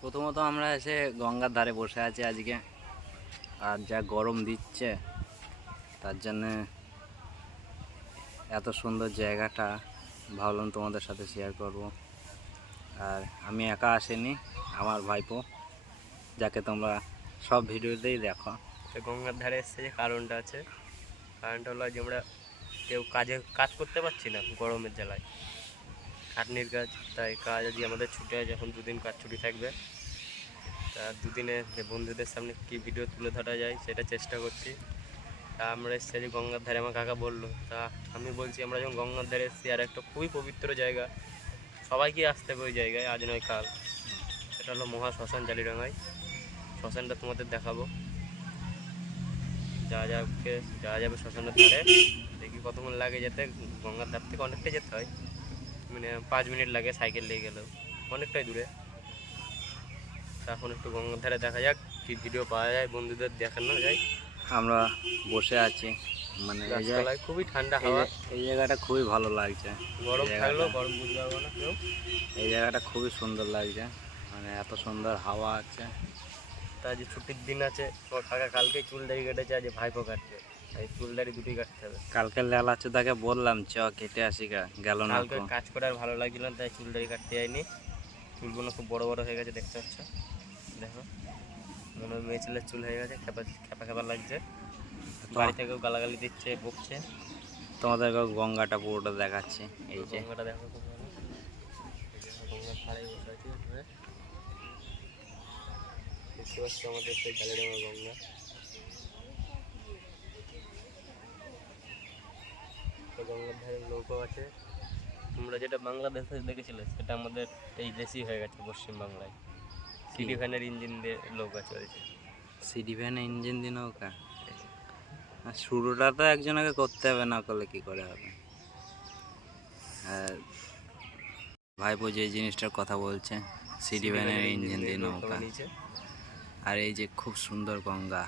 প্রথমত আমরা এসে গঙ্গার ধারে বসে আছি আজকে। আর যা গরম দিচ্ছে, তার জন্যে এত সুন্দর জায়গাটা ভাবলাম তোমাদের সাথে শেয়ার করব। আর আমি একা আসিনি, আমার ভাইপো, যাকে তোমরা সব ভিডিওতেই দেখো। গঙ্গার ধারে এসছে যে কারণটা আছে। কারণটা হলো যে আমরা কেউ কাজে, কাজ করতে পারছি না গরমের জ্বালায়। খাটনির কাজ, তাই কাজ আজকে আমাদের ছুটি আছে এখন দুদিন কাজ ছুটি থাকবে, তা দুদিনে যে বন্ধুদের সামনে কি ভিডিও তুলে ধরা যায়, সেটা চেষ্টা করছি। তা আমরা এসেছি যে গঙ্গার ধারে, আমার কাকা বলল। তা আমি বলছি, আমরা যখন গঙ্গার ধারে এসেছি, আর একটা খুবই পবিত্র জায়গা। সবাইকে আসতে হবে ওই জায়গায়, আজ নয় কাল। সেটা হলো মহা শ্মশান জালিডাঙ্গায় শ্মশানটা তোমাদের দেখাবো। যা যাবে যাওয়া যাবে শ্মশানের ধারে। দেখি কতক্ষণ লাগে যেতে, গঙ্গার ধার থেকে অনেকটাই যেতে হয়। মানে পাঁচ মিনিট লাগে সাইকেল নিয়ে গেলেও। অনেকটাই দূরে। এখন একটু গঙ্গার ধারে দেখা যাক কি ভিডিও পাওয়া যায় বন্ধুদের দেখানো যায়। আমরা বসে আছি। মানে খুবই ঠান্ডা হাওয়া। এই জায়গাটা খুবই ভালো লাগছে। গরম থাকলেও গরম বুঝতে পারব না কেউ। এই জায়গাটা খুবই সুন্দর লাগছে। মানে এত সুন্দর হাওয়া আছে। তা যে ছুটির দিন আছে তোমার কাকা কালকে চুল দাড়ি কেটেছে আজ ভাইপো কাটছে তাই চুল দাড়ি দুটোই কাটতে হবে। কালকে লালাচ্ছ তাকে বললাম চ কেটে আসি গা গেল না কালকে কাজ করে আর ভালো লাগছিল না তাই চুল দাড়ি কাটতে যায়নি চুলগুলো খুব বড় বড় হয়ে গেছে দেখতে পাচ্ছ? দেখো মনে হয় মেয়ে ছেলের চুল হয়ে গেছে খেপা খেপা খেপা লাগছে। বাড়ি থেকেও গালাগালি দিচ্ছে বকছে। তোমাদেরকে গঙ্গাটা পুরোটা দেখাচ্ছে এই যে। গঙ্গাটা দেখো খুব ভালো। গঙ্গার ধারেই বসে আছি ধরে। দেখতে পাচ্ছ আমাদের সেই গঙ্গা। গঙ্গার ধারে নৌকো আছে। তোমরা যেটা বাংলাদেশে দেখেছিলে সেটা আমাদের এই দেশই হয়ে গেছে পশ্চিমবাংলায়। সিডি ভ্যানের ইঞ্জিন দিয়ে লোক আছে সিডি ভ্যানে ইঞ্জিন দিন ওকা আর শুরুটা তো একজনকে করতে হবে না করলে কি করে হবে? আর ভাইপো যে জিনিসটার কথা বলছে সিডি ভ্যানের ইঞ্জিন দিয়ে নৌকা। আর এই যে খুব সুন্দর গঙ্গা।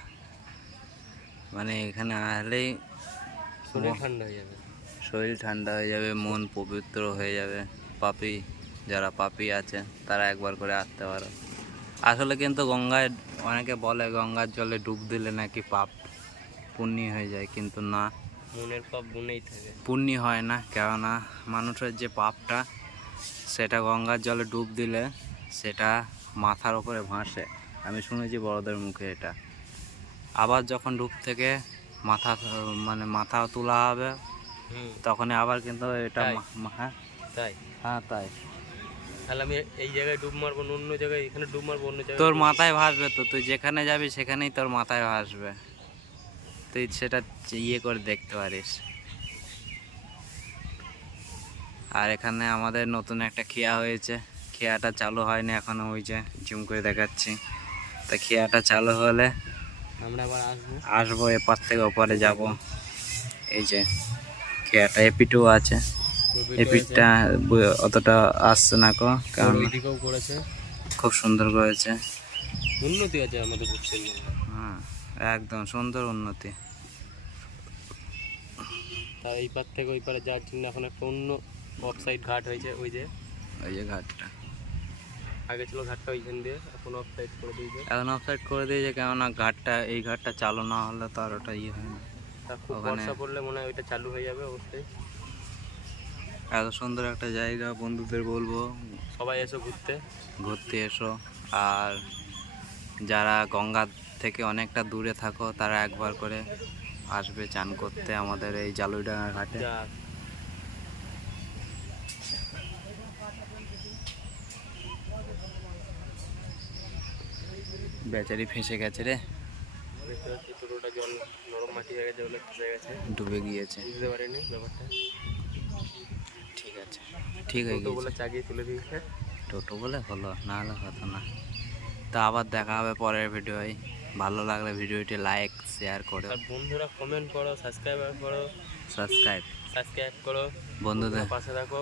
মানে এখানে আসলেই শরীর ঠান্ডা হয়ে যাবে। শরীর ঠান্ডা হয়ে যাবে মন পবিত্র হয়ে যাবে। পাপি যারা পাপি আছে তারা একবার করে আসতে পারো। আসলে কিন্তু গঙ্গায় অনেকে বলে গঙ্গার জলে ডুব দিলে নাকি পাপ পুণ্যি হয়ে যায় কিন্তু না। মনের পাপ গুনেই থাকে। পুণ্যি হয় না কেননা মানুষের যে পাপটা সেটা গঙ্গার জলে ডুব দিলে সেটা মাথার ওপরে ভাসে। আমি শুনেছি বড়দের মুখে এটা। আবার যখন ডুব থেকে মাথা মানে মাথা তোলা হবে তখন আবার কিন্তু এটা হ্যাঁ? তাই? হ্যাঁ তাই। তাহলে আমি এই জায়গায় ডুব মারবো অন্য জায়গায় এখানে ডুব মারবো অন্য জায়গায় তোর মাথায় ভাসবে তো তুই যেখানে যাবি সেখানেই তোর মাথায় ভাসবে। তুই সেটা ইয়ে করে দেখতে পারিস। আর এখানে আমাদের নতুন একটা খেয়া হয়েছে। খেয়াটা চালু হয়নি এখনও ওই যে জুম করে দেখাচ্ছি। তা খেয়াটা চালু হলে আমরা আবার আসব। আসব এপার থেকে ওপারে যাব। এই যে খেয়াটা এপিটু আছে। এপিটটা অতটা আসছে না কো কারণ খুব সুন্দর করেছে। উন্নতি আছে আমাদের হ্যাঁ একদম সুন্দর উন্নতি। তা এই পার থেকে ওই পারে যাওয়ার জন্য এখন একটা অন্য অফ সাইড ঘাট হয়েছে ওই যে। ওই যে ঘাটটা। আগে ছিল ঘাটটা ওইখান দিয়ে এখন অফ সাইড করে দিয়েছে। এখন অফ সাইড করে দিয়েছে কেননা ঘাটটা এই ঘাটটা চালু না হলে তো আর ওটা ইয়ে হয় না। খুব বর্ষা পড়লে মনে হয় ওইটা চালু হয়ে যাবে অবশ্যই। এত সুন্দর একটা জায়গা বন্ধুদের বলব। সবাই এসো ঘুরতে। ঘুরতে এসো। আর যারা গঙ্গা থেকে অনেকটা দূরে থাকো তারা একবার করে আসবে চান করতে আমাদের এই জালুইডাঙ্গা ঘাটে। বেচারি ফেসে গেছে রে। পুরোটা জল নরম মাটি হয়ে গেছে ফেসে গেছে। ডুবে গিয়েছে। বুঝতে পারিনি ব্যাপারটা। ঠিক আছে ঠিক হয়ে বলে চাগিয়ে তুলে দিয়েছে। টোটো বলে হলো না হলে হতো না। তো আবার দেখা হবে পরের ভিডিওয়। ভালো লাগলে ভিডিওটি লাইক শেয়ার করো। আর বন্ধুরা কমেন্ট করো সাবস্ক্রাইব করো। সাবস্ক্রাইব সাবস্ক্রাইব করো। বন্ধুদের পাশে থাকো।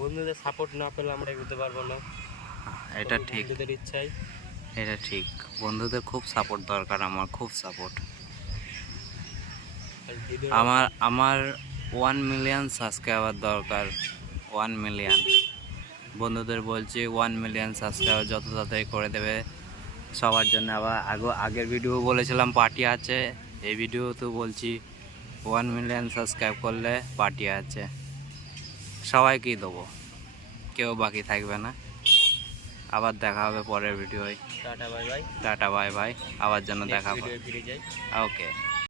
বন্ধুদের সাপোর্ট না পেলে আমরা এগোতে পারব না। এটা ঠিক। বন্ধুদের ইচ্ছাই এটা ঠিক। বন্ধুদের খুব সাপোর্ট দরকার, আমার খুব সাপোর্ট আমার আমার ওয়ান মিলিয়ন সাবস্ক্রাইবার দরকার ওয়ান মিলিয়ন বন্ধুদের বলছি ওয়ান মিলিয়ন সাবস্ক্রাইবার যত তাড়াতাড়ি করে দেবে। সবার জন্য আবার আগে, আগের ভিডিও বলেছিলাম পার্টি আছে। এই ভিডিও তো বলছি ওয়ান মিলিয়ন সাবস্ক্রাইব করলে পার্টি আছে। সবাইকেই দেবো, কেউ বাকি থাকবে না। আবার দেখা হবে পরের ভিডিওয় tata bye bye. Tata bye bye. আবার যেন দেখা হবে। ওকে